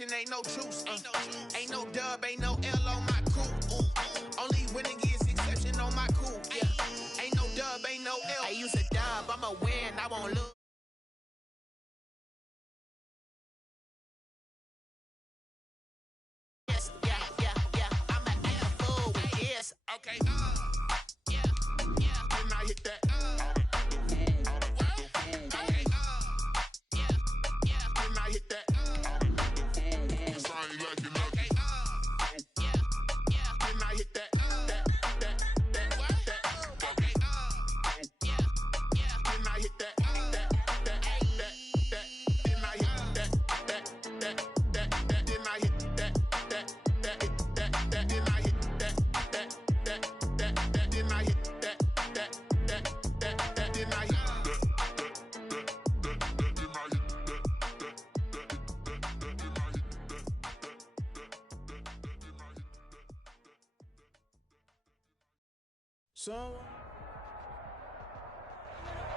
exception, ain't no truce. Ain't no dub, ain't no L on my crew. Only winning is exception on my crew. Yeah. Ain't no dub, ain't no L. I use a dub, I'ma win, I won't lose. Yes, yeah. I'm an fool. Yes, okay. Yeah. Then I hit that.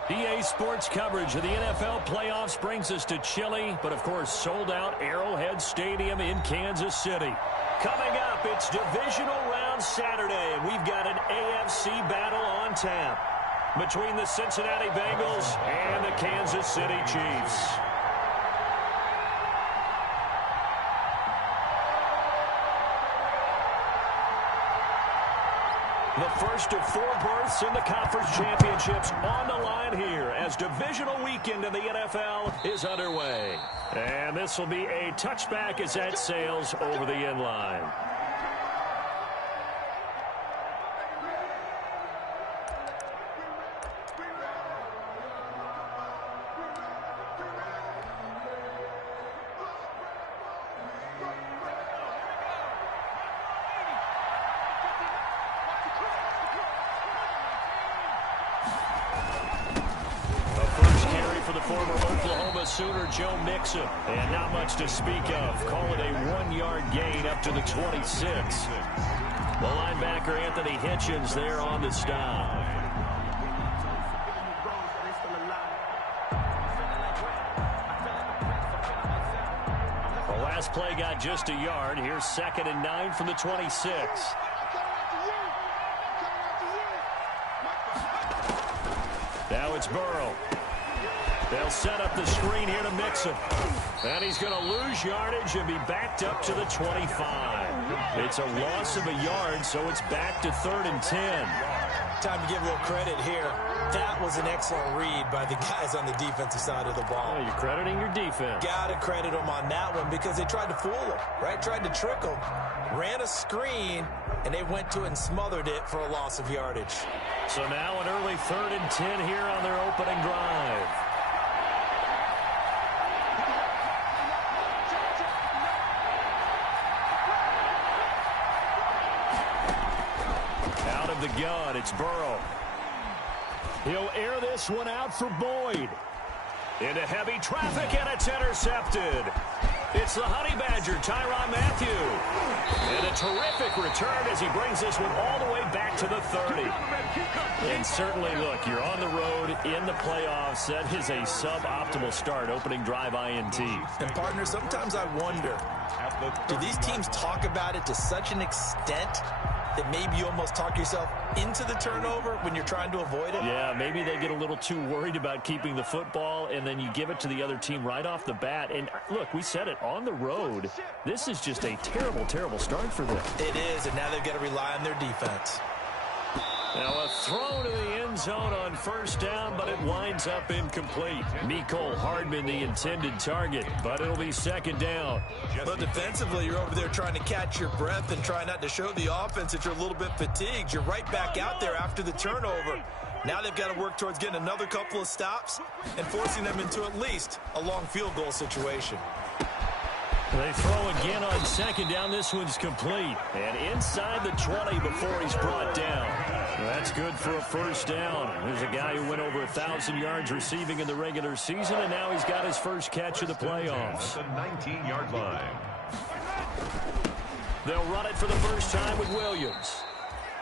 EA Sports coverage of the NFL playoffs brings us to chilly, but of course sold out Arrowhead Stadium in Kansas City. Coming up, it's divisional round Saturday, and we've got an AFC battle on tap between the Cincinnati Bengals and the Kansas City Chiefs. The first of 4 berths in the conference championships on the line here as divisional weekend in the NFL is underway. And this will be a touchback as that sails over the end line. Sooner Joe Mixon, and not much to speak of. Call it a 1-yard gain up to the 26. The linebacker Anthony Hitchens there on the stop. The last play got just a yard. Here's 2nd and 9 from the 26. Now it's Burrow. They'll set up the screen here to Mixon. And he's going to lose yardage and be backed up to the 25. It's a loss of a yard, so it's back to 3rd and 10. Time to give a little credit here. That was an excellent read by the guys on the defensive side of the ball. Oh, you're crediting your defense. Got to credit them on that one because they tried to fool them, right? Tried to trick them. Ran a screen, and they went to it and smothered it for a loss of yardage. So now an early 3rd and 10 here on their opening drive. The gun, it's Burrow. He'll air this one out for Boyd. Into heavy traffic, and it's intercepted. It's the Honey Badger, Tyrann Mathieu. And a terrific return as he brings this one all the way back to the 30. And certainly, look, you're on the road in the playoffs. That is a suboptimal start, opening drive INT. And, partner, sometimes I wonder, do these teams talk about it to such an extent that maybe you almost talk yourself into the turnover when you're trying to avoid it? Yeah, maybe they get a little too worried about keeping the football, and then you give it to the other team right off the bat. And, look, we said it, on the road, this is just a terrible, terrible start for them. It is, and now they've got to rely on their defense. Now a throw to the end zone on 1st down, but it winds up incomplete. Mecole Hardman the intended target, but it'll be 2nd down. But defensively, you're over there trying to catch your breath and try not to show the offense that you're a little bit fatigued. You're right back out there after the turnover. Now they've got to work towards getting another couple of stops and forcing them into at least a long field goal situation. They throw again on 2nd down. This one's complete. And inside the 20 before he's brought down. That's good for a 1st down. There's a guy who went over 1,000 yards receiving in the regular season, and now he's got his first catch of the playoffs. At the 19-yard line. They'll run it for the first time with Williams.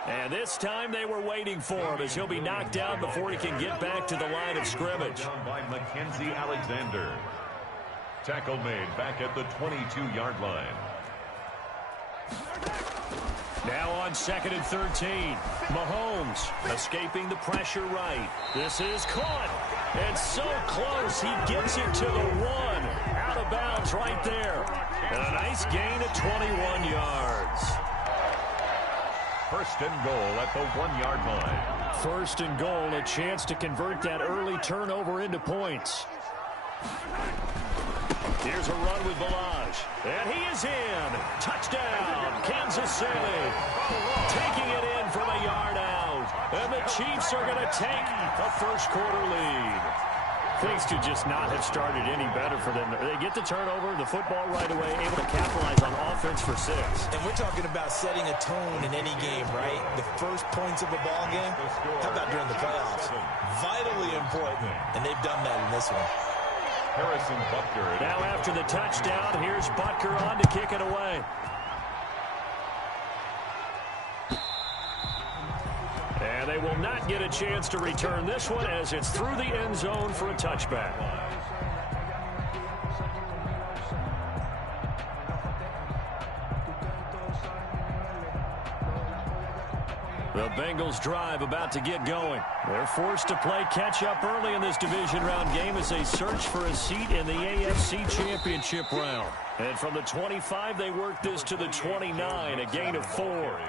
And this time they were waiting for him as he'll be knocked down before he can get back to the line of scrimmage. Down by Mackenzie Alexander. Tackle made back at the 22-yard line. Now on 2nd and 13. Mahomes escaping the pressure right. This is caught. And so close. He gets it to the 1. Out of bounds right there. And a nice gain of 21 yards. First and goal at the 1-yard line. First and goal, a chance to convert that early turnover into points. Here's a run with Balaj. And he is in. Touchdown, Kansas City. Taking it in from a yard out. And the Chiefs are going to take a first-quarter lead. Things could just not have started any better for them. They get the turnover, the football right away, able to capitalize on offense for 6. And we're talking about setting a tone in any game, right? The first points of a ball game. How about during the playoffs? Vitally important. And they've done that in this one. Harrison Butker. Now after the touchdown, here's Butker on to kick it away. And they will not get a chance to return this one as it's through the end zone for a touchback. The Bengals drive about to get going. They're forced to play catch-up early in this division round game as they search for a seat in the AFC Championship round. And from the 25, they work this to the 29, a gain of 4.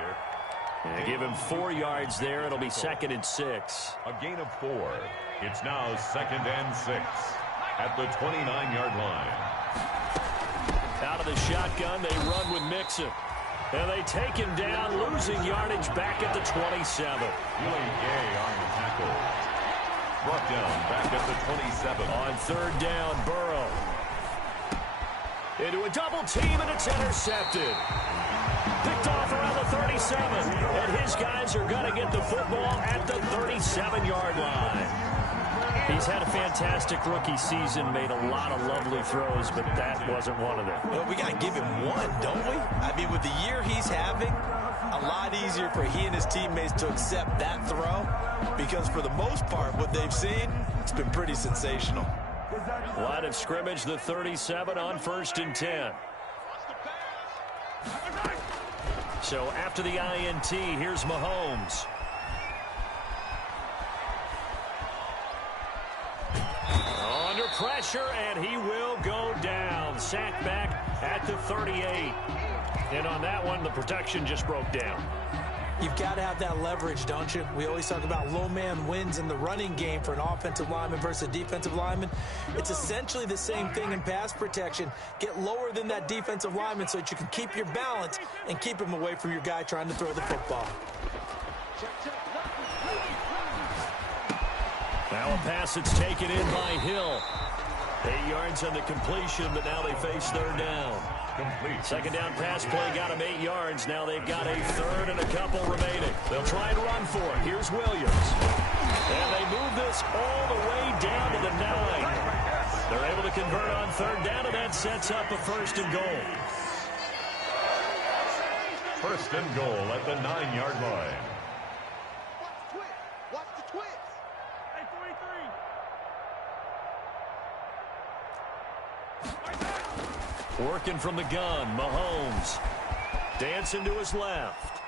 And give him 4 yards there. It'll be 2nd and 6. A gain of 4. It's now 2nd and 6 at the 29-yard line. Out of the shotgun, they run with Mixon. And they take him down, losing yardage back at the 27. Willie Gay on the tackle. Brought down back at the 27. On 3rd down, Burrow. Into a double team, and it's intercepted. Picked off around the 37. And his guys are going to get the football at the 37-yard line. He's had a fantastic rookie season, made a lot of lovely throws, but that wasn't one of them. Well, we got to give him one, don't we? I mean, with the year he's having, a lot easier for he and his teammates to accept that throw because for the most part, what they've seen, it's been pretty sensational. Line of scrimmage, the 37 on 1st and 10. So after the INT, here's Mahomes. Under pressure, and he will go down. Sacked back at the 38. And on that one, the protection just broke down. You've got to have that leverage, don't you? We always talk about low man wins in the running game for an offensive lineman versus a defensive lineman. It's essentially the same thing in pass protection. Get lower than that defensive lineman so that you can keep your balance and keep him away from your guy trying to throw the football. Now a pass that's taken in by Hill. 8 yards on the completion, but now they face 3rd down. Complete. 2nd down pass play got them 8 yards. Now they've got a 3rd and a couple remaining. They'll try and run for it. Here's Williams. And they move this all the way down to the 9. They're able to convert on 3rd down, and that sets up a 1st and goal. 1st and goal at the 9-yard line. Working from the gun, Mahomes. Dancing to his left.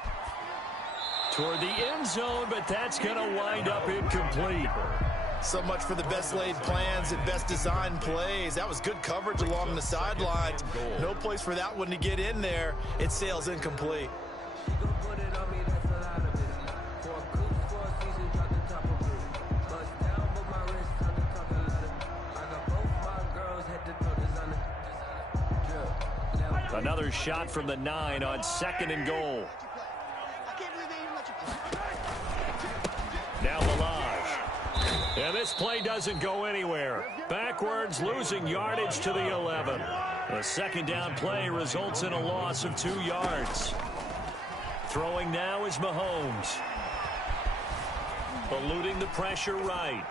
Toward the end zone, but that's going to wind up incomplete. So much for the best laid plans and best designed plays. That was good coverage along the sidelines. No place for that one to get in there. It sails incomplete. Another shot from the 9 on 2nd and goal. Now Balaj. And this play doesn't go anywhere. Backwards, losing yardage to the 11. A 2nd down play results in a loss of 2 yards. Throwing now is Mahomes. Eluding the pressure right.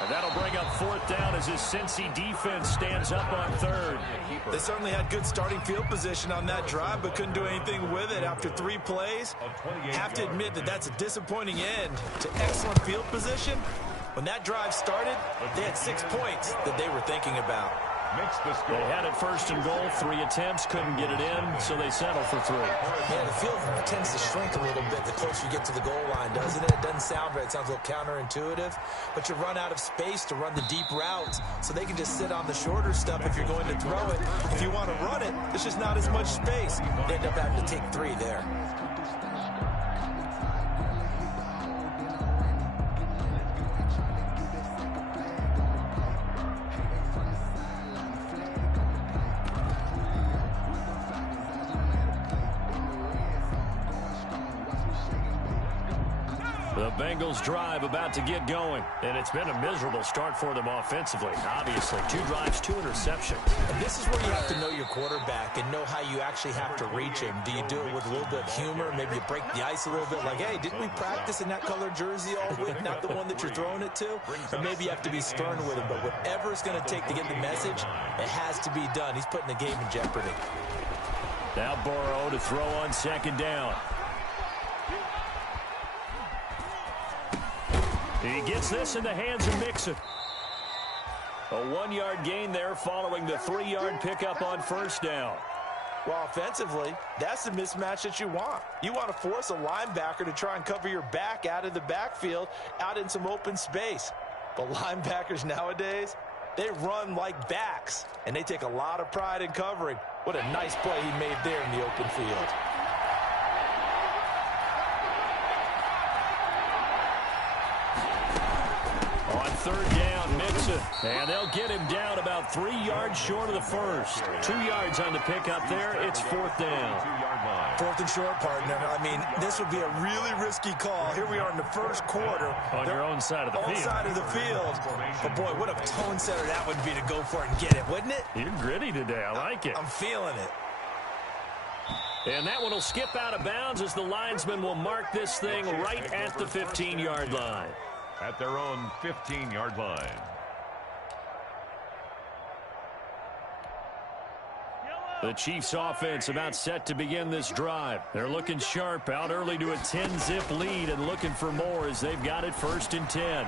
And that'll bring up 4th down as his Cincy defense stands up on 3rd. They certainly had good starting field position on that drive, but couldn't do anything with it after 3 plays. Have to admit that that's a disappointing end to excellent field position. When that drive started, they had 6 points that they were thinking about. makes the score. They had it first and goal. 3 attempts, couldn't get it in, so they settle for 3. Yeah, the field tends to shrink a little bit the closer you get to the goal line, doesn't it? It doesn't sound right. It sounds a little counterintuitive, but you run out of space to run the deep routes, so they can just sit on the shorter stuff if you're going to throw it. If you want to run it, there's just not as much space. They end up having to take 3 there. The Bengals drive about to get going, and it's been a miserable start for them offensively. Obviously, 2 drives, 2 interceptions. And this is where you have to know your quarterback and know how you actually have to reach him. Do you do it with a little bit of humor? Maybe you break the ice a little bit, like, hey, didn't we practice in that colored jersey all week, not the one that you're throwing it to? Or maybe you have to be stern with him, but whatever it's going to take to get the message, it has to be done. He's putting the game in jeopardy. Now Burrow to throw on 2nd down. He gets this in the hands of Mixon. A 1-yard gain there following the 3-yard pickup on 1st down. Well, offensively, that's the mismatch that you want. You want to force a linebacker to try and cover your back out of the backfield, out in some open space. But linebackers nowadays, they run like backs, and they take a lot of pride in covering. What a nice play he made there in the open field. On 3rd down, Mixon. And they'll get him down about 3 yards short of the first. 2 yards on the pickup there. It's 4th down. 4th and short, partner. I mean, this would be a really risky call. Here we are in the first quarter. On your own side of the field. On side of the field. But, boy, what a tone setter that would be to go for it and get it, wouldn't it? You're gritty today. I like it. I'm feeling it. And that one will skip out of bounds as the linesman will mark this thing right at the 15-yard line. At their own 15-yard line. The Chiefs offense about set to begin this drive. They're looking sharp, out early to a 10-zip lead and looking for more as they've got it 1st and 10.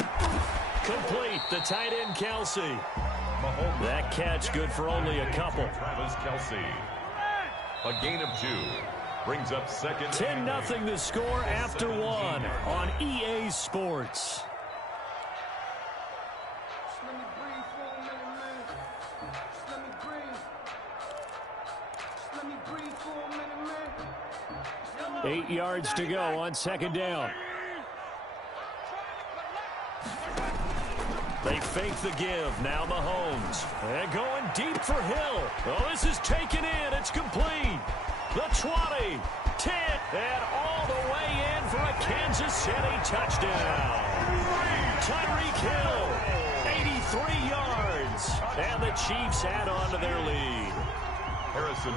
Complete, the tight end Kelce. That catch good for only a couple. Travis Kelce. A gain of 2. Brings up 2nd. 10-0 the score after 1 on EA Sports. Let me breathe for a minute, man. Just let me breathe. Just let me breathe for a minute, man. 8 yards to go on 2nd down. They fake the give. Now Mahomes. And going deep for Hill. Oh, this is taken in. It's complete. The 20, 10, and all the way in for a Kansas City touchdown. Tyreek Hill, 83 yards, and the Chiefs add on to their lead.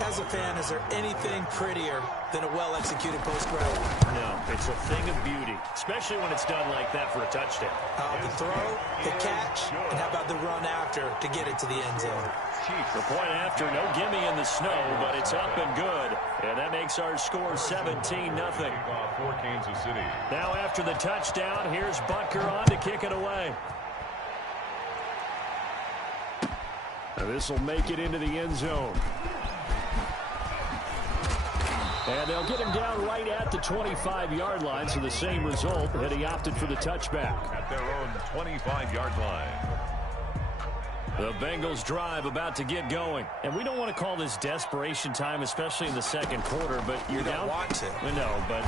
As a fan, is there anything prettier than a well-executed post route? No, it's a thing of beauty, especially when it's done like that for a touchdown. The throw, the catch, and how about the run after to get it to the end zone? The point after, no gimme in the snow, but it's up and good. And that makes our score 17-0. For Kansas City. Now after the touchdown, here's Butker on to kick it away. This will make it into the end zone. And they'll get him down right at the 25-yard line, so the same result, and he opted for the touchback. At their own 25-yard line. The Bengals drive about to get going. And we don't want to call this desperation time, especially in the 2nd quarter, but you're down. You don't want to. No, but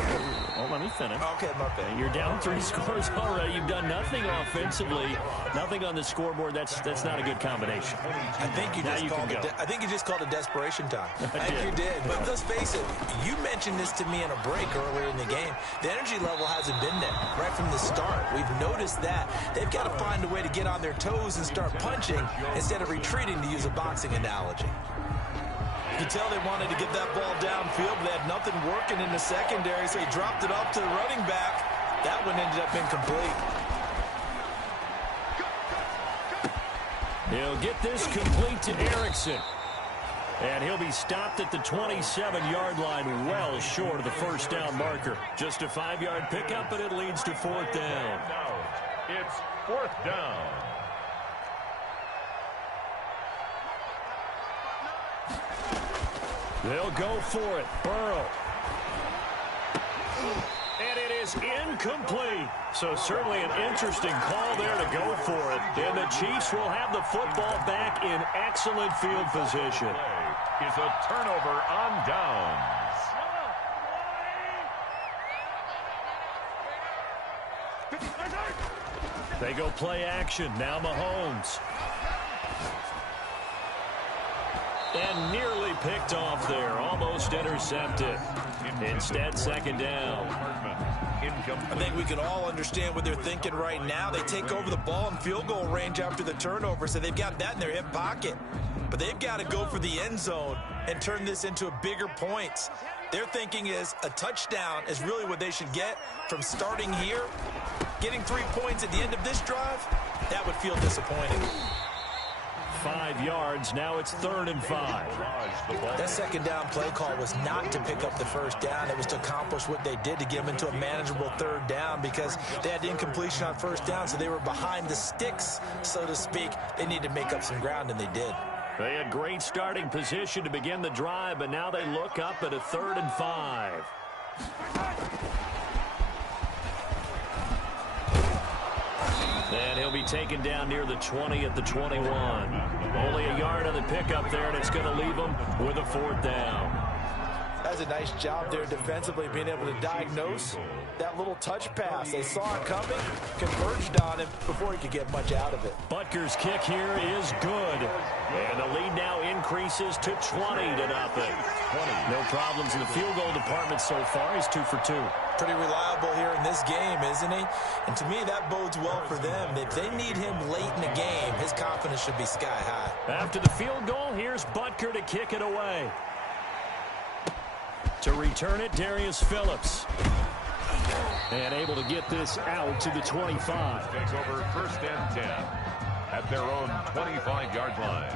let me finish. Okay, my bad. You're down 3 scores already. You've done nothing offensively, nothing on the scoreboard. That's not a good combination. I think you just called it desperation time. I think you did. But let's face it, you mentioned this to me in a break earlier in the game. The energy level hasn't been there right from the start. We've noticed that. They've got to find a way to get on their toes and start punching instead of retreating, to use a boxing analogy. You can tell they wanted to get that ball downfield, but they had nothing working in the secondary, so he dropped it off to the running back. That one ended up incomplete. He'll get this complete to Erickson. And he'll be stopped at the 27-yard line, well short of the 1st down marker. Just a 5-yard pickup, but it leads to 4th down. It's 4th down. They'll go for it. Burrow. And it is incomplete. So certainly an interesting call there to go for it. And the Chiefs will have the football back in excellent field position. Is a turnover on downs. They go play action. Now Mahomes. And nearly picked off there. Almost intercepted. Instead, second down. I think we can all understand what they're thinking right now. They take over the ball in field goal range after the turnover, so they've got that in their hip pocket. But they've got to go for the end zone and turn this into a bigger points. Their thinking is a touchdown is really what they should get from starting here. Getting 3 points at the end of this drive, that would feel disappointing. 5 yards. Now it's 3rd and 5. That second down play call was not to pick up the first down. It was to accomplish what they did to get them into a manageable 3rd down because they had incompletion on first down, so they were behind the sticks, so to speak. They needed to make up some ground, and they did. They had great starting position to begin the drive, but now they look up at a 3rd and 5. And he'll be taken down near the 20 at the 21. Only a yard on the pickup there, and it's going to leave them with a 4th down. That's a nice job there defensively, being able to diagnose that little touch pass. They saw it coming, converged on him before he could get much out of it. Butker's kick here is good. And the lead now increases to 20-0. No problems in the field goal department so far. He's 2 for 2. Pretty reliable here in this game, isn't he? And to me, that bodes well for them. If they need him late in the game, his confidence should be sky high. After the field goal, here's Butker to kick it away. To return it, Darius Phillips. And able to get this out to the 25. Takes over 1st and 10 at their own 25-yard line.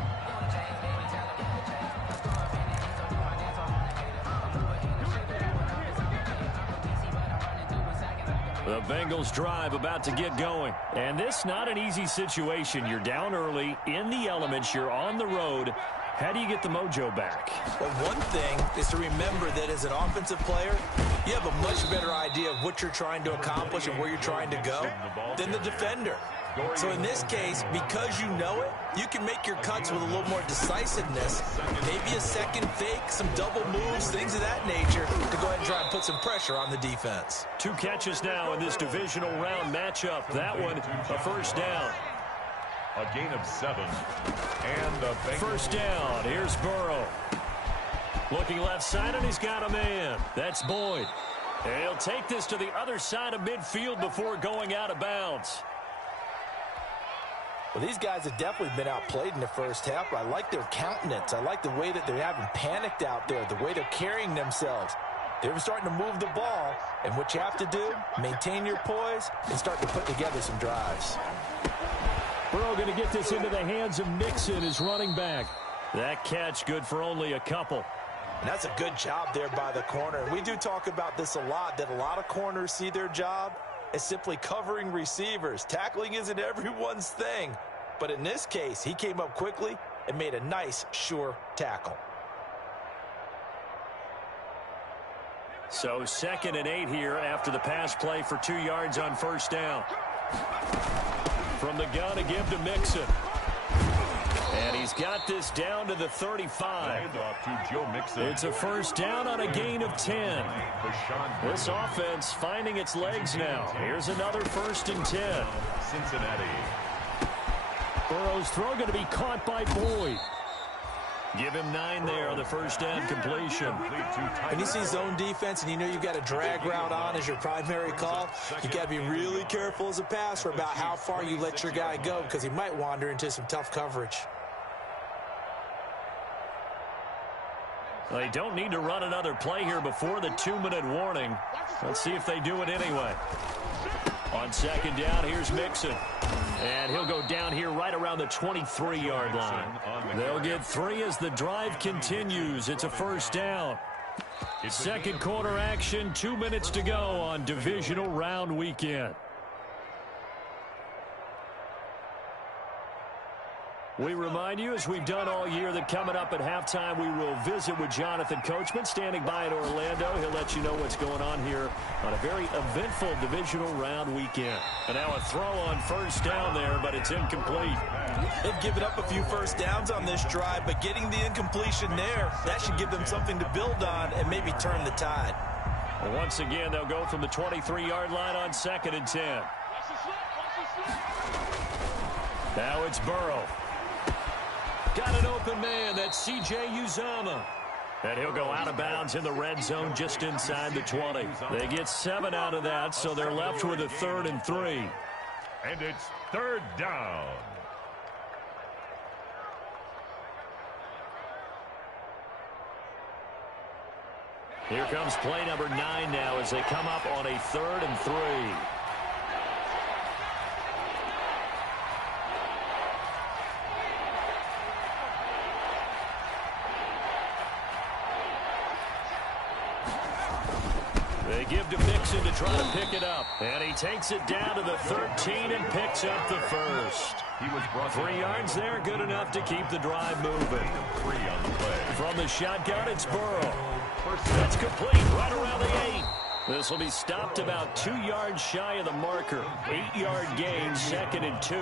The Bengals drive about to get going. And this not an easy situation. You're down early, in the elements, you're on the road. How do you get the mojo back? Well, one thing is to remember that as an offensive player, you have a much better idea of what you're trying to accomplish and where you're trying to go than the defender. So in this case, because you know it, you can make your cuts with a little more decisiveness, maybe a second fake, some double moves, things of that nature, to go ahead and try and put some pressure on the defense. 2 catches now in this divisional round matchup. That one, a 1st down. A gain of 7. And the Bengals. 1st down. Here's Burrow. Looking left side, and he's got a man. That's Boyd. And he'll take this to the other side of midfield before going out of bounds. Well, these guys have definitely been outplayed in the first half. I like their countenance. I like the way that they haven't panicked out there, the way they're carrying themselves. They're starting to move the ball, and what you have to do, maintain your poise and start to put together some drives. Burrow going to get this into the hands of Mixon, his running back. That catch good for only a couple. And that's a good job there by the corner. And we do talk about this a lot, that a lot of corners see their job as simply covering receivers. Tackling isn't everyone's thing. But in this case, he came up quickly and made a nice, sure tackle. So 2nd and 8 here after the pass play for 2 yards on 1st down. From the gun to give to Mixon. And he's got this down to the 35. Handoff to Joe Mixon. It's a 1st down on a gain of 10. This offense finding its legs now. Here's another 1st and 10. Cincinnati. Burrow's throw going to be caught by Boyd. Give him 9 there on the 1st down completion. When you see zone defense and you know you've got a drag route on as your primary call, you got to be really careful as a passer about how far you let your guy go because he might wander into some tough coverage. They don't need to run another play here before the 2-minute warning. Let's see if they do it anyway. On 2nd down, here's Mixon. And he'll go down here right around the 23-yard line. They'll get 3 as the drive continues. It's a 1st down. 2nd quarter action, 2 minutes to go on divisional round weekend. We remind you, as we've done all year, that coming up at halftime, we will visit with Jonathan Coachman, standing by in Orlando. He'll let you know what's going on here on a very eventful divisional round weekend. And now a throw on first down there, but it's incomplete. They've given up a few first downs on this drive, but getting the incompletion there, that should give them something to build on and maybe turn the tide. Well, once again, they'll go from the 23-yard line on 2nd and 10. Now it's Burrow. Got an open man. That's C.J. Uzomah. And he'll go out of bounds in the red zone just inside the 20. They get 7 out of that, so they're left with a 3rd and 3. And it's 3rd down. Here comes play number 9 now as they come up on a 3rd and 3. They give to Mixon to try to pick it up. And he takes it down to the 13 and picks up the first. He was brought 3 yards there, good enough to keep the drive moving. 3 on the play. From the shotgun, it's Burrow. That's complete right around the 8. This will be stopped about 2 yards shy of the marker. 8-yard gain, 2nd and 2.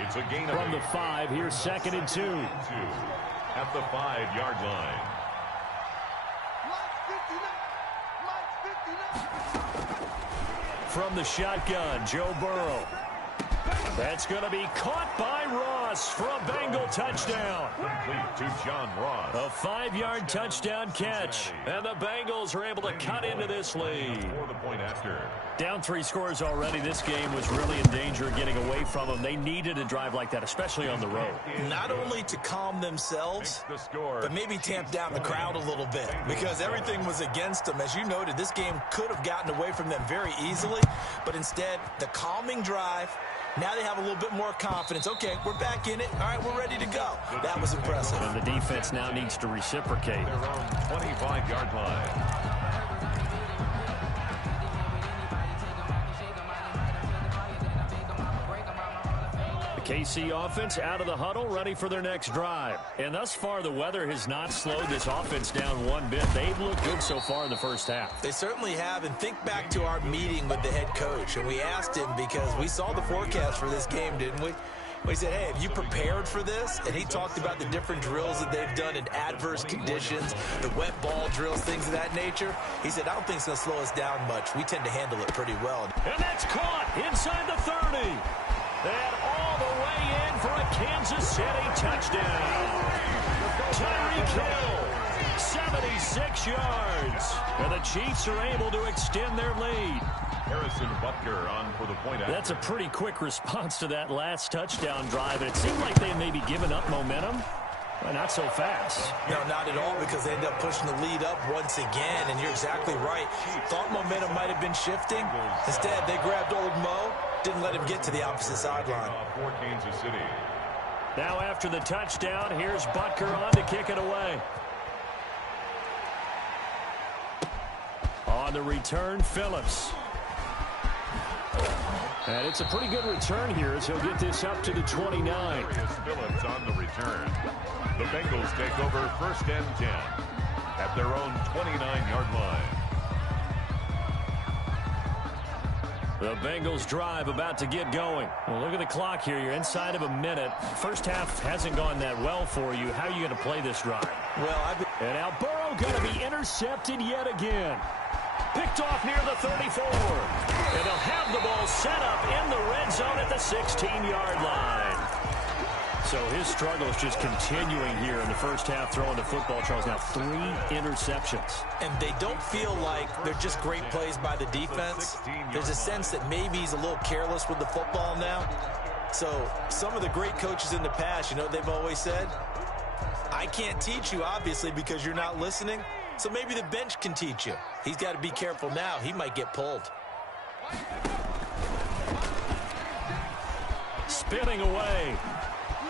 It's a gain From the 5, here's 2nd and 2. At the 5-yard line. From the shotgun, Joe Burrow. That's going to be caught by Ross for a Bengal touchdown. Complete to John Ross. A 5-yard touchdown catch. And the Bengals are able to cut into this lead. For the point after. Down 3 scores already. This game was really in danger of getting away from them. They needed a drive like that, especially on the road. Not only to calm themselves, but maybe tamp down the crowd a little bit, because everything was against them. As you noted, this game could have gotten away from them very easily, but instead, the calming drive, now they have a little bit more confidence. Okay, we're back in it. All right, we're ready to go. That was impressive. And the defense now needs to reciprocate. Their own 25-yard line. KC offense out of the huddle, ready for their next drive. And thus far, the weather has not slowed this offense down one bit. They've looked good so far in the first half. They certainly have. And think back to our meeting with the head coach. And we asked him, because we saw the forecast for this game, didn't we? We said, hey, have you prepared for this? And he talked about the different drills that they've done in adverse conditions, the wet ball drills, things of that nature. He said, I don't think it's going to slow us down much. We tend to handle it pretty well. And that's caught inside the 30. And all the way in for a Kansas City touchdown. Tyreek Hill, 76 yards. And the Chiefs are able to extend their lead. Harrison Butker on for the point after. That's a pretty quick response to that last touchdown drive. And it seemed like they may be giving up momentum. Well, not so fast. No, not at all, because they end up pushing the lead up once again. And you're exactly right. Thought momentum might have been shifting. Instead, they grabbed old Mo. Didn't let him get to the opposite sideline. For Kansas City. Now after the touchdown, here's Butker on to kick it away. On the return, Phillips. And it's a pretty good return here as he'll get this up to the 29. Phillips on the return. The Bengals take over 1st and 10 at their own 29-yard line. The Bengals drive about to get going. Well, look at the clock here. You're inside of a minute. First half hasn't gone that well for you. How are you going to play this drive? Well, And now Burrow going to be intercepted yet again. Picked off near the 34. And they'll have the ball set up in the red zone at the 16-yard line. So his struggle is just continuing here in the first half, throwing the football. Charles, now 3 interceptions. and they don't feel like they're just great plays by the defense. There's a sense that maybe he's a little careless with the football now. So some of the great coaches in the past, you know, they've always said, I can't teach you, obviously, because you're not listening. So maybe the bench can teach you. He's got to be careful now. He might get pulled. Spinning away.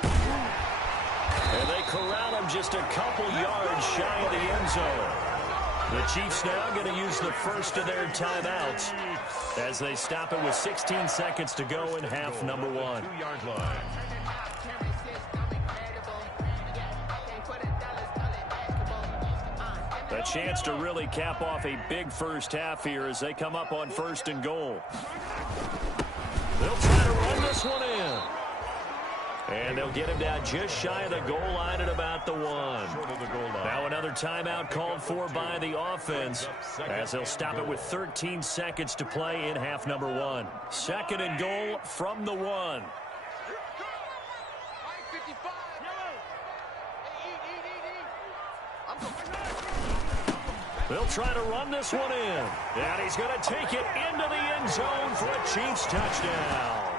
And they corral him just a couple yards shy of the end zone. The Chiefs now going to use the first of their timeouts as they stop it with 16 seconds to go in half number one. 2-yard line. A chance to really cap off a big first half here as they come up on 1st and goal. They'll try to run this one in. And they'll get him down just shy of the goal line at about the 1. Now another timeout called for by the offense as they'll stop it with 13 seconds to play in half number 1. 2nd and goal from the 1. They'll try to run this one in. And he's going to take it into the end zone for a Chiefs touchdown.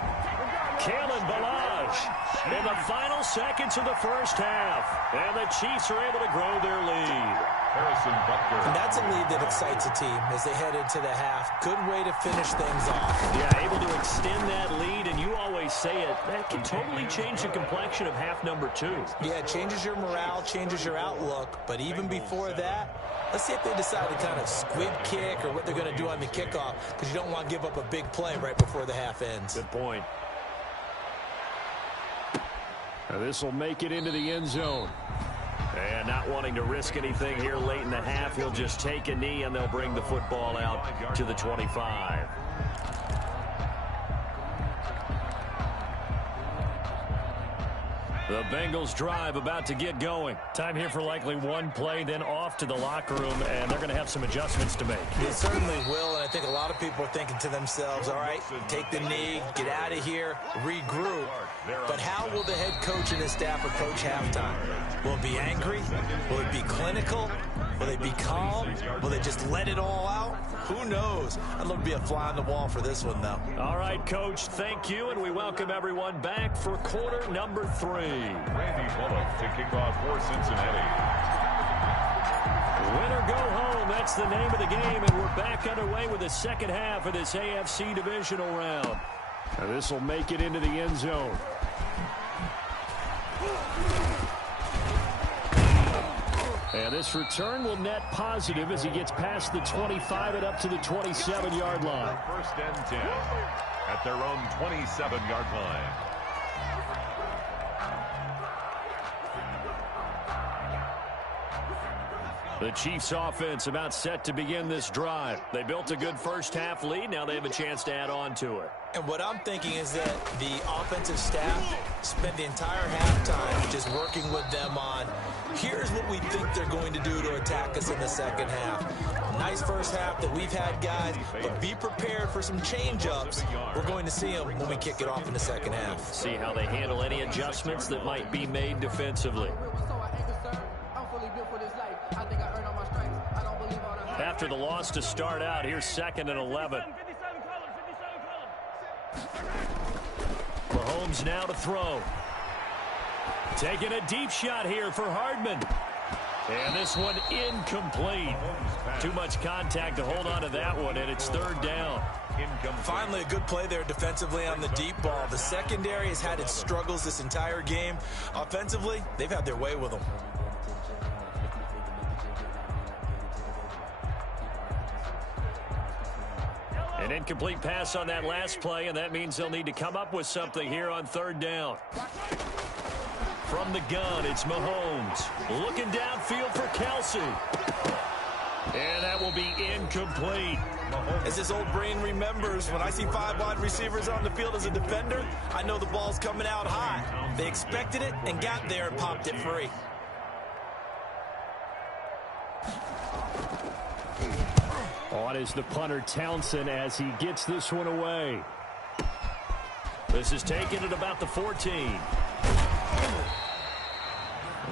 Kalen Ballage in the final seconds of the first half. And the Chiefs are able to grow their lead. Harrison Butker. And that's a lead that excites a team as they head into the half. Good way to finish things off. Yeah, able to extend that lead, and you always say it, that can totally change the complexion of half number 2. Yeah, it changes your morale, changes your outlook. But even before that, let's see if they decide to kind of squib kick or what they're going to do on the kickoff, because you don't want to give up a big play right before the half ends. Good point. Now this will make it into the end zone. And not wanting to risk anything here late in the half, he'll just take a knee, and they'll bring the football out to the 25. The Bengals drive about to get going. Time here for likely one play, then off to the locker room, and they're going to have some adjustments to make. They certainly will, and I think a lot of people are thinking to themselves, all right, take the knee, get out of here, regroup. But how will the head coach and his staff approach halftime? Will it be angry? Will it be clinical? Will they be calm? Will they just let it all out? Who knows? I'd love to be a fly on the wall for this one, though. All right, Coach, thank you, and we welcome everyone back for quarter number 3. Randy Bullock to kick off for Cincinnati. Win or go home, that's the name of the game, and we're back underway with the second half of this AFC divisional round. Now this will make it into the end zone. And this return will net positive as he gets past the 25 and up to the 27-yard line. 1st and 10 at their own 27-yard line. The Chiefs offense about set to begin this drive. They built a good first half lead. Now they have a chance to add on to it. And what I'm thinking is that the offensive staff spent the entire halftime just working with them on, here's what we think they're going to do to attack us in the second half. Nice first half that we've had, guys, but be prepared for some change-ups. We're going to see them when we kick it off in the second half. See how they handle any adjustments that might be made defensively. After the loss to start out, here's 2nd and 11. Mahomes now to throw. Taking a deep shot here for Hardman. And this one incomplete. Too much contact to hold on to that one, and it's 3rd down. Finally, a good play there defensively on the deep ball. The secondary has had its struggles this entire game. Offensively, they've had their way with them. An incomplete pass on that last play, and that means they'll need to come up with something here on 3rd down. From the gun, it's Mahomes. Looking downfield for Kelsey. And that will be incomplete. As his old brain remembers, when I see 5 wide receivers on the field as a defender, I know the ball's coming out high. They expected it and got there and popped it free. On is the punter Townsend as he gets this one away. This is taken at about the 14.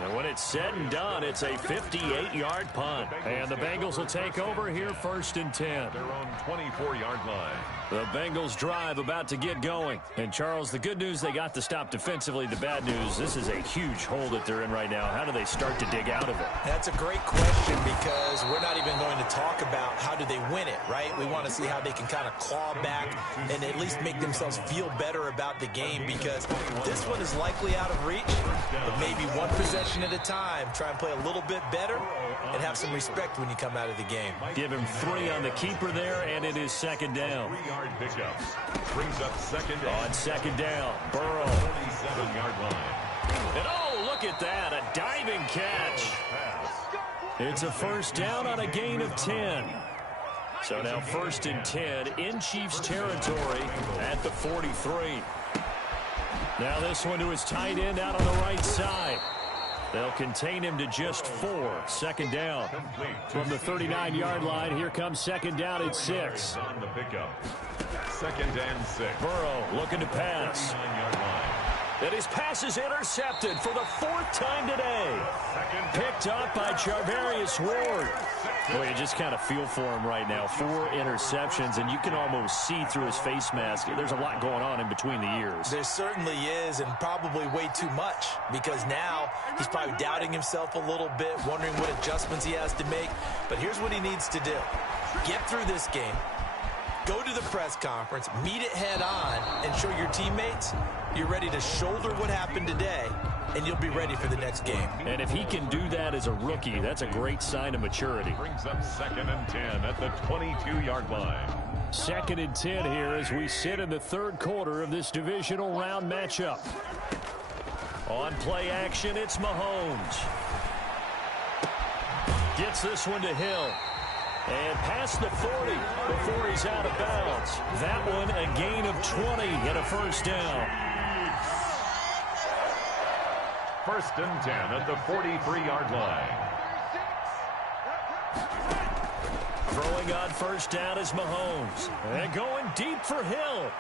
And when it's said and done, it's a 58-yard punt. And the Bengals will take over here 1st and 10. Their own 24-yard line. The Bengals drive about to get going. And, Charles, the good news, they got to stop defensively. The bad news, this is a huge hole that they're in right now. How do they start to dig out of it? That's a great question because we're not even going to talk about how do they win it, right? We want to see how they can kind of claw back and at least make themselves feel better about the game because this one is likely out of reach, but maybe one possession at a time. Try and play a little bit better and have some respect when you come out of the game. Give him 3 on the keeper there, and it is 2nd down. 3-yard pickups. Brings up 2nd down. On 2nd down, Burrow. 27-yard line. And oh, look at that, a diving catch. It's a first down on a gain of 10. So now 1st and 10 in Chiefs territory at the 43. Now this one to his tight end out on the right side. They'll contain him to just 4. Second down. From the 39-yard line, here comes second down at 6. On the pickup. 2nd and 6. Burrow looking to pass. 39-yard line. And his pass is intercepted for the 4th time today. Picked up by Charvarius Ward. Boy, you just kind of feel for him right now. 4 interceptions, and you can almost see through his face mask. There's a lot going on in between the ears. There certainly is, and probably way too much, because now he's probably doubting himself a little bit, wondering what adjustments he has to make. But here's what he needs to do. Get through this game. Go to the press conference, meet it head on, and show your teammates you're ready to shoulder what happened today, and you'll be ready for the next game. And if he can do that as a rookie, that's a great sign of maturity. Brings up 2nd and 10 at the 22-yard line. 2nd and 10 here as we sit in the 3rd quarter of this divisional round matchup. On play action, it's Mahomes. Gets this one to Hill. And past the 40 before he's out of bounds. That one a gain of 20 and a first down. 1st and 10 at the 43-yard line. Throwing on first down is Mahomes. And going deep for Hill.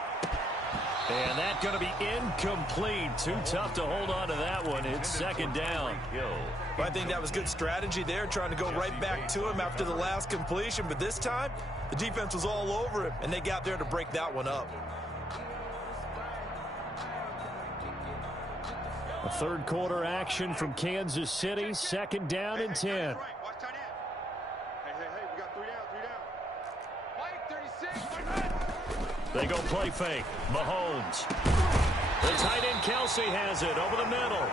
And that's going to be incomplete. Too tough to hold on to that one. It's 2nd down. I think that was good strategy there, trying to go right back to him after the last completion. But this time, the defense was all over him, and they got there to break that one up. A 3rd quarter action from Kansas City. 2nd down and 10. They go play fake. Mahomes. The tight end Kelsey has it over the middle.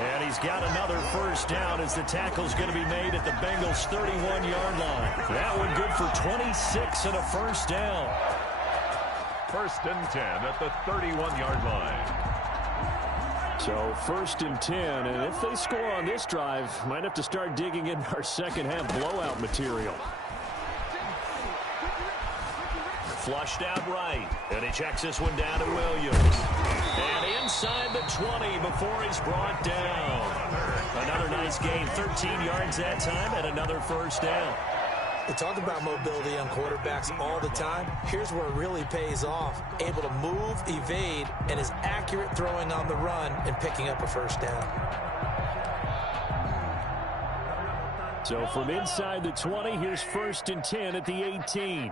And he's got another first down as the tackle's going to be made at the Bengals' 31-yard line. That one good for 26 and a first down. 1st and 10 at the 31-yard line. So 1st and 10, and if they score on this drive, might have to start digging in our second half blowout material. Flushed out right, and he checks this one down to Williams. And inside the 20 before he's brought down. Another nice gain, 13 yards that time, and another first down. We talk about mobility on quarterbacks all the time. Here's where it really pays off. Able to move, evade, and is accurate throwing on the run and picking up a first down. So from inside the 20, here's 1st and 10 at the 18.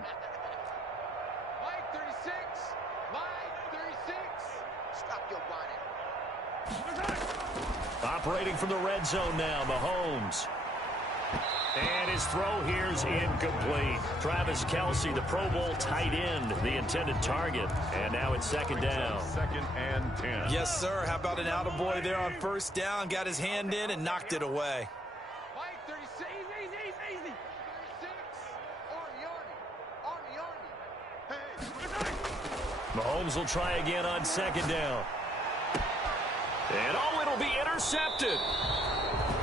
Operating from the red zone now, Mahomes. And his throw here's incomplete. Travis Kelce, the Pro Bowl tight end, the intended target. And now it's 2nd down. 2nd and 10. Yes, sir. How about an attaboy there on first down? Got his hand in and knocked it away. Mahomes will try again on 2nd down. And it'll be intercepted.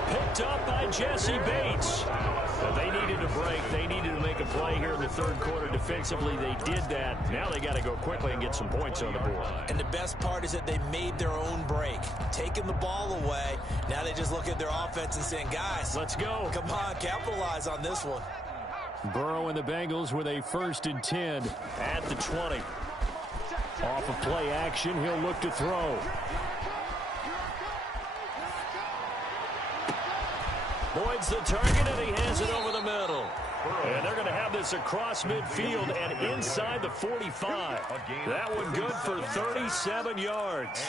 Picked up by Jesse Bates. But they needed a break. They needed to make a play here in the 3rd quarter defensively. They did that. Now they got to go quickly and get some points on the board. And the best part is that they made their own break. Taking the ball away. Now they just look at their offense and saying, guys, let's go. Come on, capitalize on this one. Burrow and the Bengals with a 1st and 10 at the 20. Off of play action, he'll look to throw. Boyd's the target, and he has it over the middle. And they're going to have this across midfield and inside the 45. That one good for 37 yards.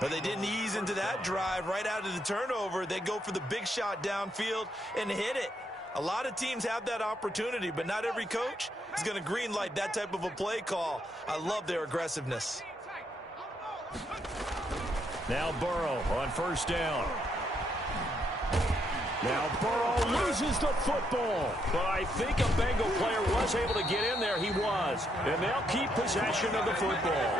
But they didn't ease into that drive right out of the turnover. They go for the big shot downfield and hit it. A lot of teams have that opportunity, but not every coach is going to green light that type of a play call. I love their aggressiveness. Now Burrow on first down. Now Burrow loses the football. But I think a Bengal player was able to get in there. He was. And they'll keep possession of the football.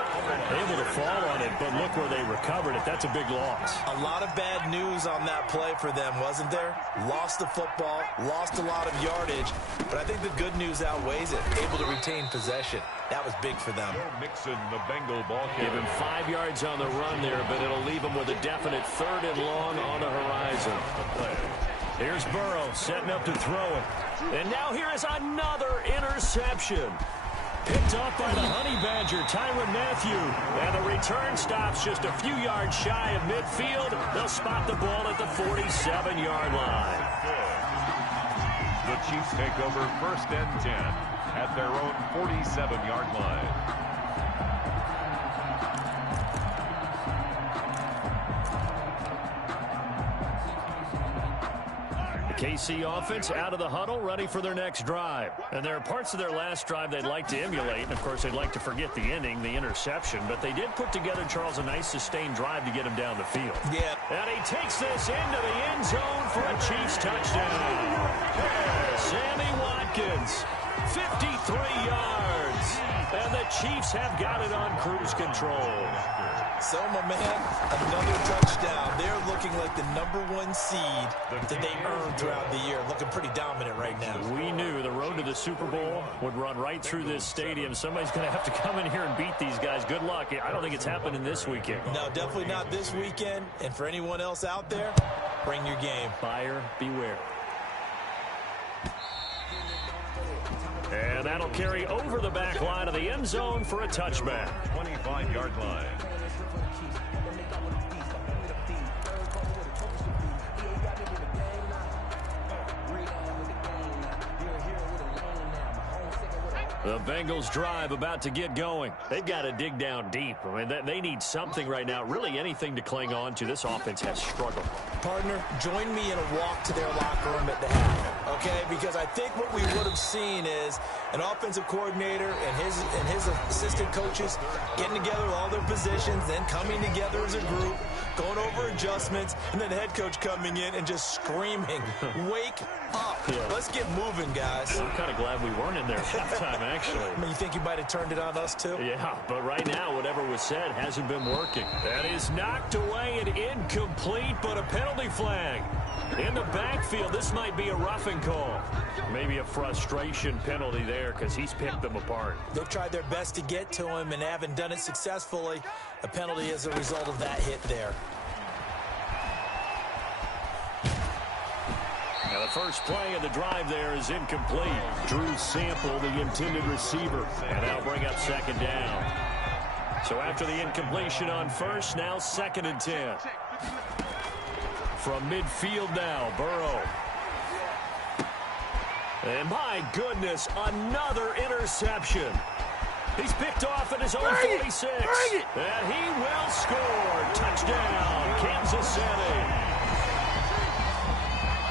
Able to fall on it, but look where they recovered it. That's a big loss. A lot of bad news on that play for them, wasn't there? Lost the football, lost a lot of yardage, but I think the good news outweighs it. Able to retain possession. That was big for them. Mixon, the Bengal ball carrier. Give him 5 yards on the run there, but it'll leave him with a definite 3rd and long on the horizon. Here's Burrow setting up to throw it. And now here is another interception. Picked off by the Honey Badger, Tyrann Mathieu. And the return stops just a few yards shy of midfield. They'll spot the ball at the 47-yard line. The Chiefs take over 1st and 10 at their own 47-yard line. KC offense out of the huddle, ready for their next drive. And there are parts of their last drive they'd like to emulate. And, of course, they'd like to forget the ending, the interception. But they did put together, Charles, a nice sustained drive to get him down the field. Yeah. And he takes this into the end zone for a Chiefs touchdown. Sammy Watkins, 53 yards. And the Chiefs have got it on cruise control. So, my man, another touchdown. They're looking like the #1 seed that they earned throughout the year. Looking pretty dominant right now. We knew the road to the Super Bowl would run right through this stadium. Somebody's going to have to come in here and beat these guys. Good luck. I don't think it's happening this weekend. No, definitely not this weekend. And for anyone else out there, bring your game. Buyer beware. And that'll carry over the back line of the end zone for a touchback. 25-yard line. The Bengals drive about to get going. They've got to dig down deep. I mean, they need something right now, really anything to cling on to. This offense has struggled. Partner, join me in a walk to their locker room at the half, okay? Because I think what we would have seen is an offensive coordinator and his assistant coaches getting together with all their positions, then coming together as a group, going over adjustments, and then the head coach coming in and just screaming, wake up. Yeah. Let's get moving, guys. I'm kind of glad we weren't in there at halftime, actually. I mean, you think you might have turned it on us, too? Yeah, but right now, whatever was said hasn't been working. That is knocked away and incomplete, but a penalty flag. In the backfield, this might be a roughing call. Maybe a frustration penalty there because he's picked them apart. They've tried their best to get to him and haven't done it successfully. A penalty as a result of that hit there. Now the first play of the drive there is incomplete. Drew Sample, the intended receiver, and that'll bring up 2nd down. So after the incompletion on first, now 2nd and 10. From midfield now, Burrow. And my goodness, another interception. He's picked off at his own 46. And he will score. Touchdown, Kansas City.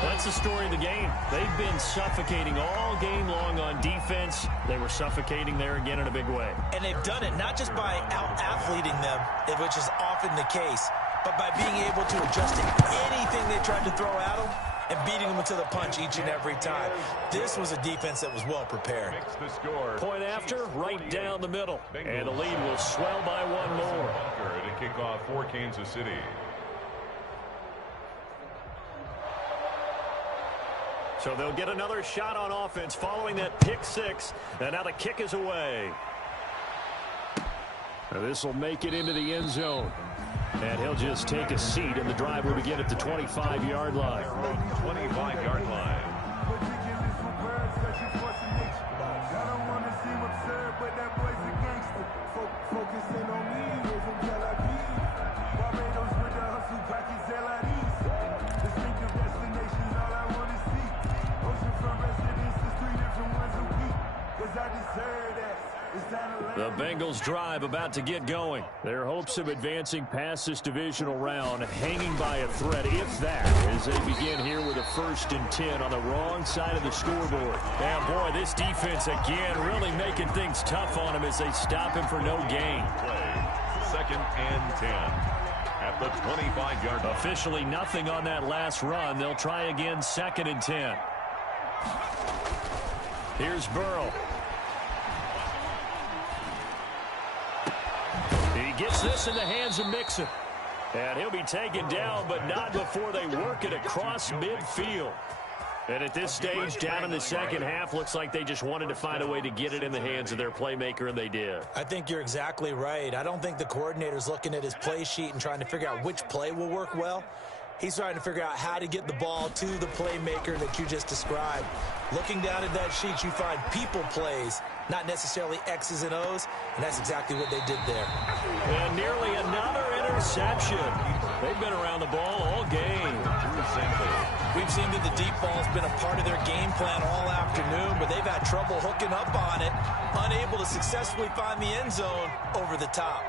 That's the story of the game. They've been suffocating all game long on defense. They were suffocating there again in a big way. And they've done it not just by out-athleting them, which is often the case, but by being able to adjust to anything they tried to throw at them and beating them to the punch each and every time. This was a defense that was well prepared. Point after, right down the middle. And the lead will swell by one more. To kick off for Kansas City. So they'll get another shot on offense following that pick 6. And now the kick is away. This will make it into the end zone. And he'll just take a seat, and the drive will begin at the 25-yard line. 25-yard line. The Bengals drive about to get going. Their hopes of advancing past this divisional round hanging by a thread, if that, as they begin here with a 1st and 10 on the wrong side of the scoreboard. And boy, this defense again really making things tough on him as they stop him for no gain. Play. 2nd and 10. at the 25-yard line. Officially nothing on that last run. They'll try again, 2nd and 10. Here's Burrow. He gets this in the hands of Mixon. And he'll be taken down, but not before they work it across midfield. And at this stage, down in the second half, looks like they just wanted to find a way to get it in the hands of their playmaker, and they did. I think you're exactly right. I don't think the coordinator's looking at his play sheet and trying to figure out which play will work well. He's trying to figure out how to get the ball to the playmaker that you just described. Looking down at that sheet, you find people plays, not necessarily X's and O's, and that's exactly what they did there. And nearly another interception. They've been around the ball all game. We've seen that the deep ball's been a part of their game plan all afternoon, but they've had trouble hooking up on it, unable to successfully find the end zone over the top.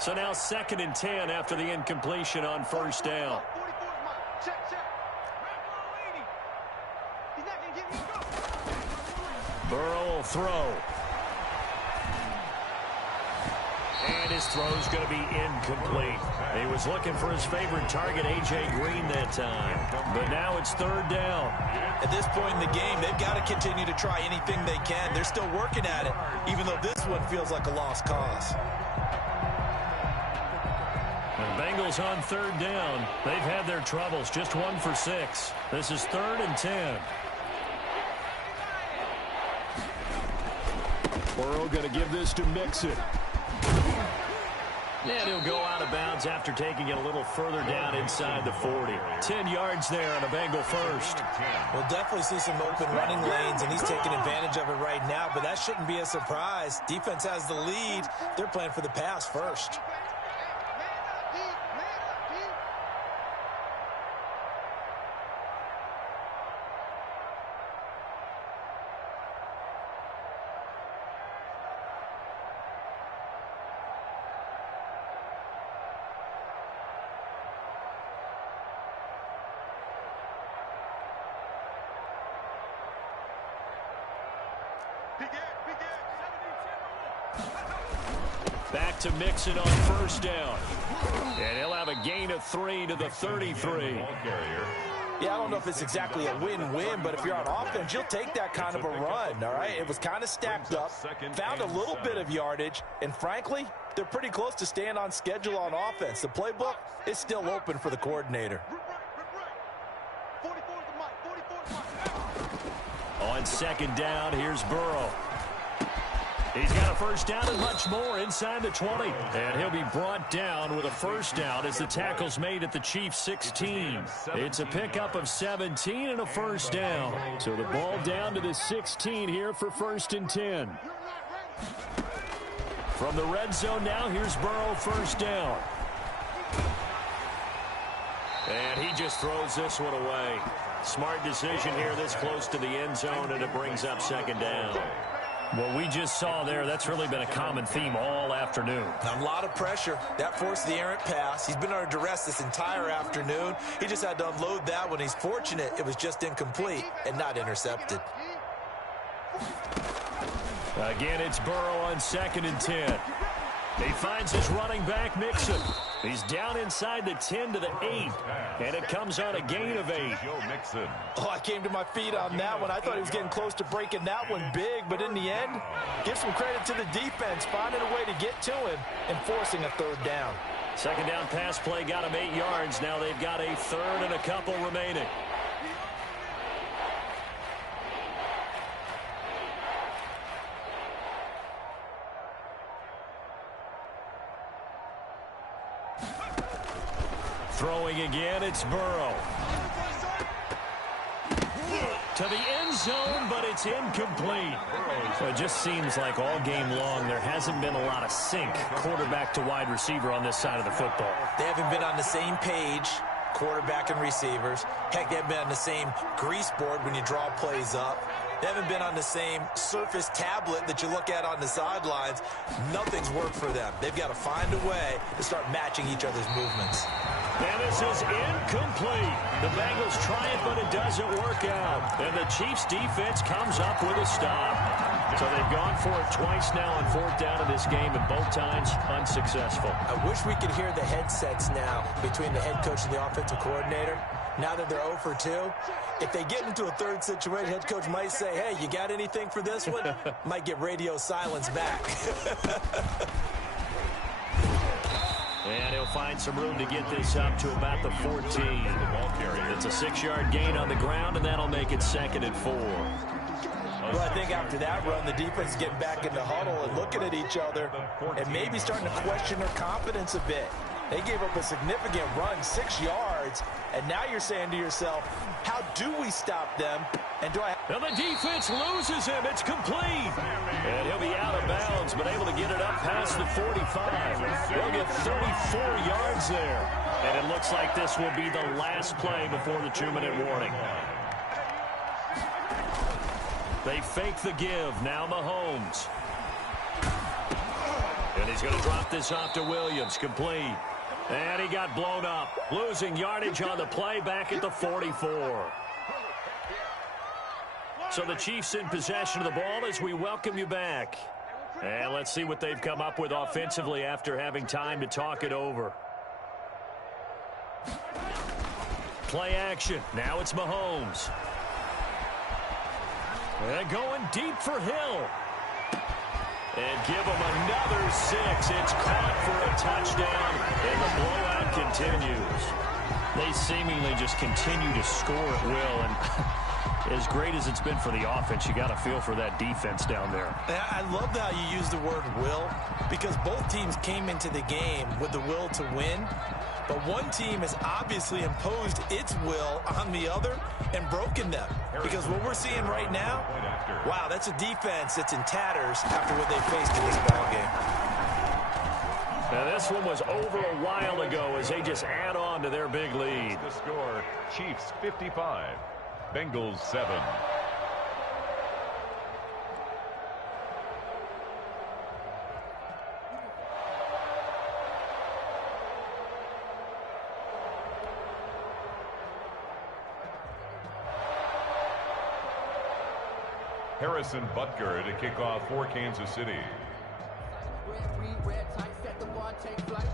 So now 2nd and 10 after the incompletion on first down. Burrow will throw. And his throw's going to be incomplete. He was looking for his favorite target, A.J. Green, that time. But now it's 3rd down. At this point in the game, they've got to continue to try anything they can. They're still working at it, even though this one feels like a lost cause. The Bengals on 3rd down. They've had their troubles, just 1 for 6. This is 3rd and 10. Burrow going to give this to Mixon. And he'll go out of bounds after taking it a little further down inside the 40. 10 yards there on a Bengal first. We'll definitely see some open running lanes, and he's taking advantage of it right now, but that shouldn't be a surprise. Defense has the lead. They're playing for the pass first. Back to Mixon on first down. And he'll have a gain of 3 to the 33. Yeah, I don't know if it's exactly a win-win, but if you're on offense, you'll take that kind of a run, all right? It was kind of stacked up, found a little bit of yardage, and frankly, they're pretty close to staying on schedule on offense. The playbook is still open for the coordinator. On 2nd down, here's Burrow. He's got a first down and much more inside the 20. And he'll be brought down with a first down as the tackle's made at the Chiefs' 16. It's a pickup of 17 and a first down. So the ball down to the 16 here for 1st and 10. From the red zone now, here's Burrow, first down. And he just throws this one away. Smart decision here this close to the end zone, and it brings up 2nd down. What we just saw there, that's really been a common theme all afternoon. A lot of pressure. That forced the errant pass. He's been under duress this entire afternoon. He just had to unload that one. He's fortunate it was just incomplete and not intercepted. Again, it's Burrow on 2nd and 10. He finds his running back, Mixon. He's down inside the 10 to the 8, and it comes on a gain of 8. Oh, I came to my feet on that one. I thought he was getting close to breaking that one big, but in the end, give some credit to the defense, finding a way to get to him and forcing a 3rd down. 2nd down pass play got him 8 yards. Now they've got a 3rd and a couple remaining. Throwing again, it's Burrow. To the end zone, but it's incomplete. So it just seems like all game long there hasn't been a lot of sync quarterback to wide receiver on this side of the football. They haven't been on the same page, quarterback and receivers. Heck, they haven't been on the same grease board when you draw plays up. They haven't been on the same surface tablet that you look at on the sidelines. Nothing's worked for them. They've got to find a way to start matching each other's movements. And this is incomplete. The Bengals try it, but it doesn't work out. And the Chiefs defense comes up with a stop. So they've gone for it twice now on fourth down in this game, and both times unsuccessful. I wish we could hear the headsets now between the head coach and the offensive coordinator. Now that they're 0 for 2, if they get into a third situation, head coach might say, hey, you got anything for this one? Might get radio silence back. And he'll find some room to get this up to about the 14. It's a 6-yard gain on the ground, and that'll make it 2nd and 4. Well, I think after that run, the defense is getting back in the huddle and looking at each other and maybe starting to question their confidence a bit. They gave up a significant run, 6 yards, and now you're saying to yourself, how do we stop them? And do I... Now the defense loses him. It's complete. And he'll be out of bounds, but able to get it up past the 45. They'll get 34 yards there. And it looks like this will be the last play before the 2-minute warning. They fake the give. Now Mahomes. And he's going to drop this off to Williams. Complete. And he got blown up. Losing yardage on the play back at the 44. So the Chiefs in possession of the ball as we welcome you back. And let's see what they've come up with offensively after having time to talk it over. Play action. Now it's Mahomes. And going deep for Hill. And give him another 6. It's caught for a touchdown, and the blowout continues. They seemingly just continue to score at will, and as great as it's been for the offense, you got to feel for that defense down there. I love how you use the word will, because both teams came into the game with the will to win, but one team has obviously imposed its will on the other and broken them. Because what we're seeing right now, wow, that's a defense that's in tatters after what they faced in this ballgame. Now this one was over a while ago as they just add on to their big lead. The score, Chiefs 55, Bengals 7. Harrison Butker to kick off for Kansas City. Red tight, set the bar, take flight.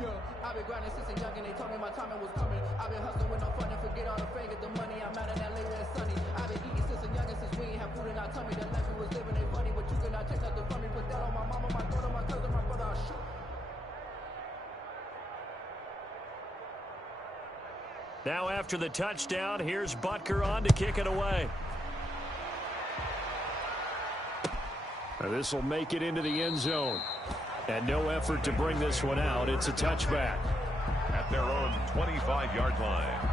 Yeah, I've been grinding since a young and they told me my timing was coming. I've been hustling with no fun and forget all the fame, get the money. I'm out in LA where it's sunny. I've been eating since a young and since we ain't have food in our tummy. The life we was living ain't funny, but you cannot take nothing from me. Put that on my mama, my daughter, my cousin, my brother, I'll shoot. Now after the touchdown, here's Butker on to kick it away. This will make it into the end zone. And no effort to bring this one out. It's a touchback. At their own 25-yard line.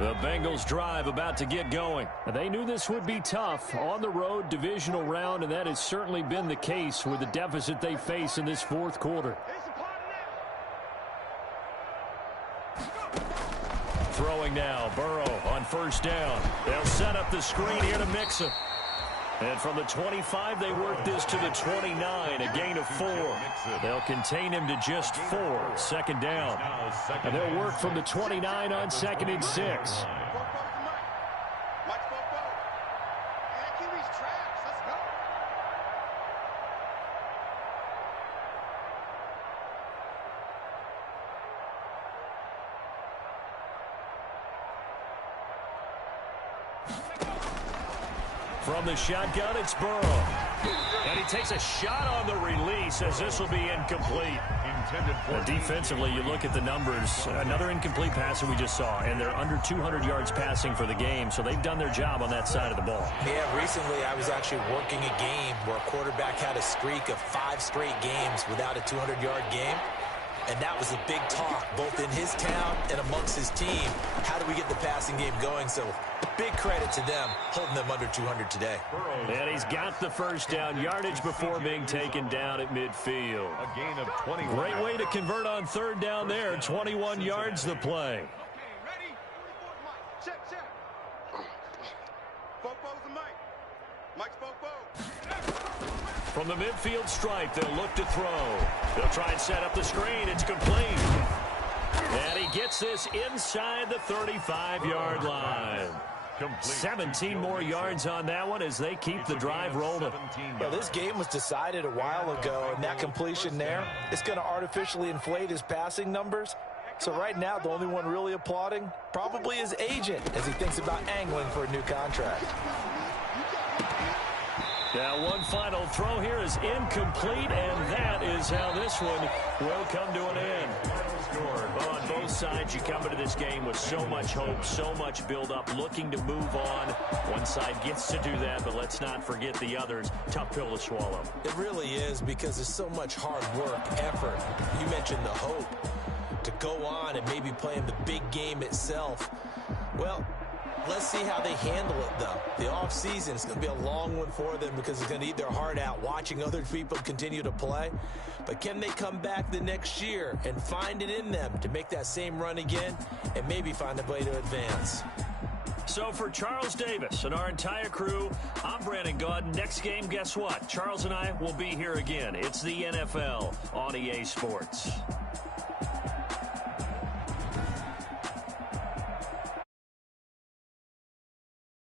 The Bengals drive about to get going. They knew this would be tough on the road divisional round, and that has certainly been the case with the deficit they face in this fourth quarter. Throwing now, Burrow on first down. They'll set up the screen here to Mixon. And from the 25, they work this to the 29, a gain of 4. They'll contain him to just 4, second down. And they'll work from the 29 on 2nd and 6. From the shotgun, it's Burrow. And he takes a shot on the release as this will be incomplete. Defensively, you look at the numbers. Another incomplete pass that we just saw, and they're under 200 yards passing for the game, so they've done their job on that side of the ball. Yeah, recently I was actually working a game where a quarterback had a streak of 5 straight games without a 200-yard game. And that was a big talk, both in his town and amongst his team. How do we get the passing game going? So big credit to them, holding them under 200 today. And he's got the first down, yardage before being taken down at midfield. A gain of 21. Great way to convert on third down there. 21 yards the play. Okay, ready? Check, check. Fopo's the mic. From the midfield stripe, they'll look to throw. They'll try and set up the screen. It's complete. And he gets this inside the 35-yard line. 17 more yards on that one as they keep the drive rolling. Well, this game was decided a while ago, and that completion there is going to artificially inflate his passing numbers. So right now, the only one really applauding probably his agent as he thinks about angling for a new contract. Now, one final throw here is incomplete, and that is how this one will come to an end. Well, on both sides, you come into this game with so much hope, so much build-up, looking to move on. One side gets to do that, but let's not forget the others. Tough pill to swallow. It really is, because there's so much hard work, effort. You mentioned the hope to go on and maybe play in the big game itself. Well, let's see how they handle it, though. The offseason is going to be a long one for them because it's going to eat their heart out watching other people continue to play. But can they come back the next year and find it in them to make that same run again and maybe find a way to advance? So for Charles Davis and our entire crew, I'm Brandon Gaudin. Next game, guess what? Charles and I will be here again. It's the NFL on EA Sports.